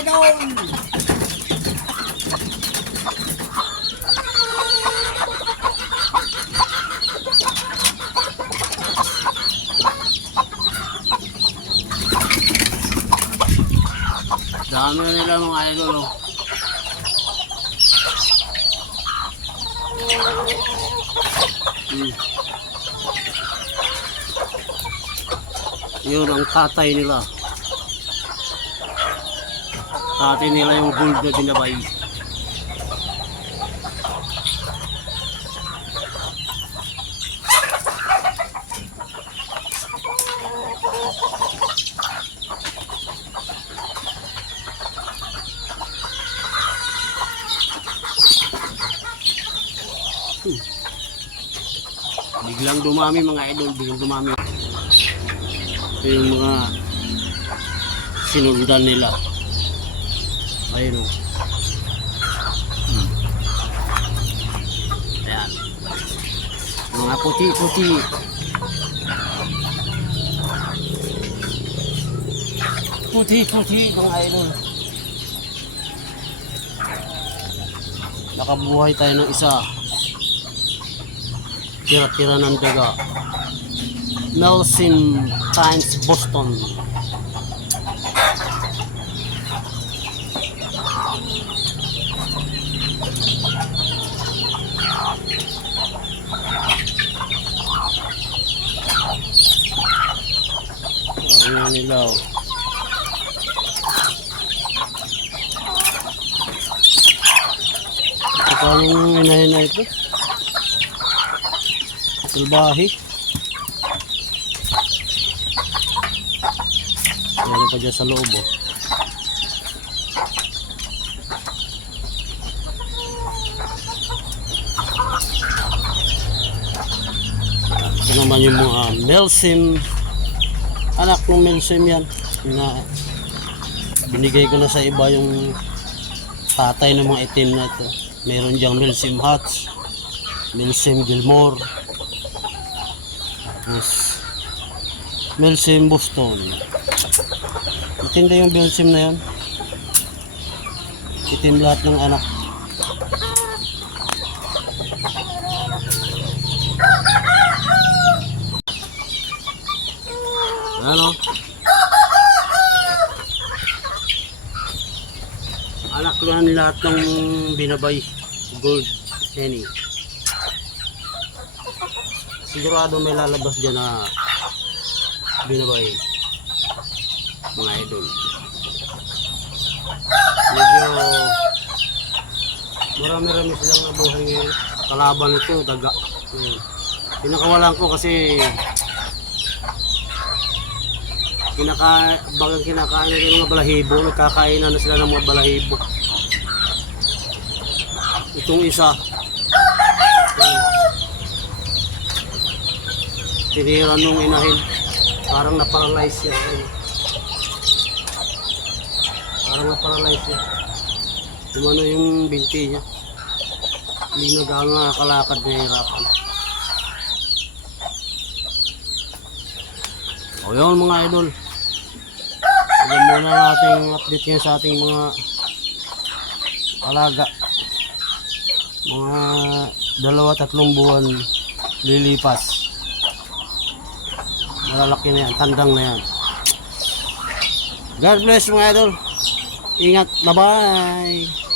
idol. Dami na nila mga idol. Oh. Yun ang tatay nila. Tatay nila yung gold na binabay. Biglang dumami mga idol, biglang dumami. Ito yung mga sinundan nila. Ayun o. Ayan. Mga puti-puti. Puti-puti mga idol. Nakabuhay tayo ng isa. Tira-tira ng daga. Nelson times Boston. Ang nilaw. Ito ang inahin na ito. Salbahe. Meron pa dyan sa loob. Oh. Ito naman yung mga Melsim. Anak ng Melsim yan. Binigay ko na sa iba yung tatay ng mga itim na ito. Meron diyang Melsim Hutch, Melsim Gilmore, tapos Melsim Boston. Itim na yung Melsim na yan. Itim lahat ng anak. Ano? Anak lang lahat ng binabay. Gold penny. Sigurado may lalabas dyan na binabay. Mga idol. Medyo marami-rami silang nabuhay ngayon. Kalaban ito, daga. Pinakawalan ko kasi bagang kinakain nila ng mga balahibo. Nagkakainan na sila ng mga balahibo. Itong isa tinira nung inahin, parang na-paralyze siya. Parang na-paralyze siya. Kumano yung binti niya, hindi nagkakakalakad, nahihirapan. O yun mga idol, alam muna natin update ngayon sa ating mga alaga. Mga 2-3 buwan lilipas. Malalaki na yan, tandang na yan. God bless mga idol. Ingat, bye bye.